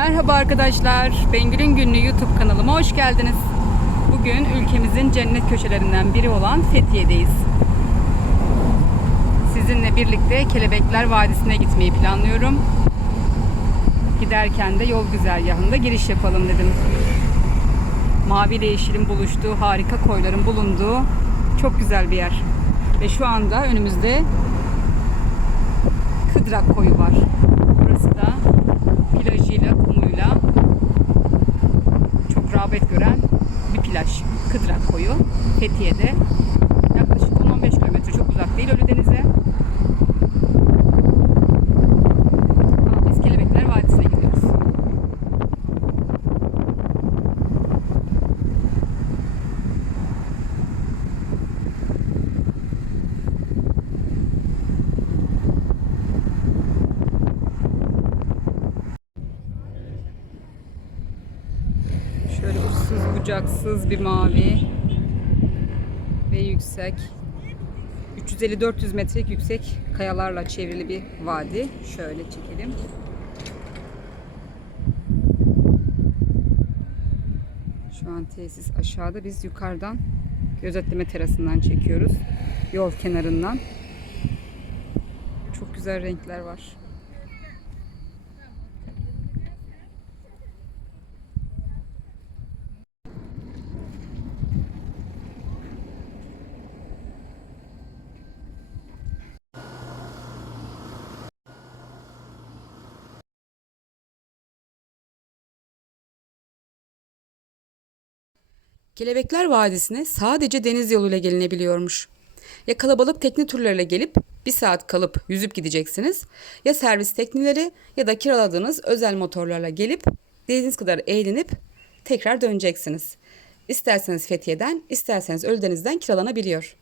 Merhaba arkadaşlar. Bengül'ün Günlüğü YouTube kanalıma hoş geldiniz. Bugün ülkemizin cennet köşelerinden biri olan Fethiye'deyiz. Sizinle birlikte Kelebekler Vadisi'ne gitmeyi planlıyorum. Giderken de yol güzergahında giriş yapalım dedim. Mavi ile yeşilin buluştuğu, harika koyların bulunduğu çok güzel bir yer. Ve şu anda önümüzde Kıdrak koyu var. Plaj. Kıdrak koyu. Fethiye'de. Yaklaşık 10-15 kilometre çok uzak değil Ölüdeniz'e. Ama biz Kelebekler Vadisi'ne gidiyoruz. Şöyle uçsuz bucaksız bir mavi ve yüksek 350-400 metrelik yüksek kayalarla çevrili bir vadi. Şöyle çekelim. Şu an tesis aşağıda. Biz yukarıdan gözetleme terasından çekiyoruz. Yol kenarından. Çok güzel renkler var. Kelebekler Vadisi'ne sadece deniz yoluyla gelinebiliyormuş. Ya kalabalık tekne turlarıyla gelip bir saat kalıp yüzüp gideceksiniz ya servis tekneleri ya da kiraladığınız özel motorlarla gelip deniz kadar eğlenip tekrar döneceksiniz. İsterseniz Fethiye'den, isterseniz Ölüdeniz'den kiralanabiliyor.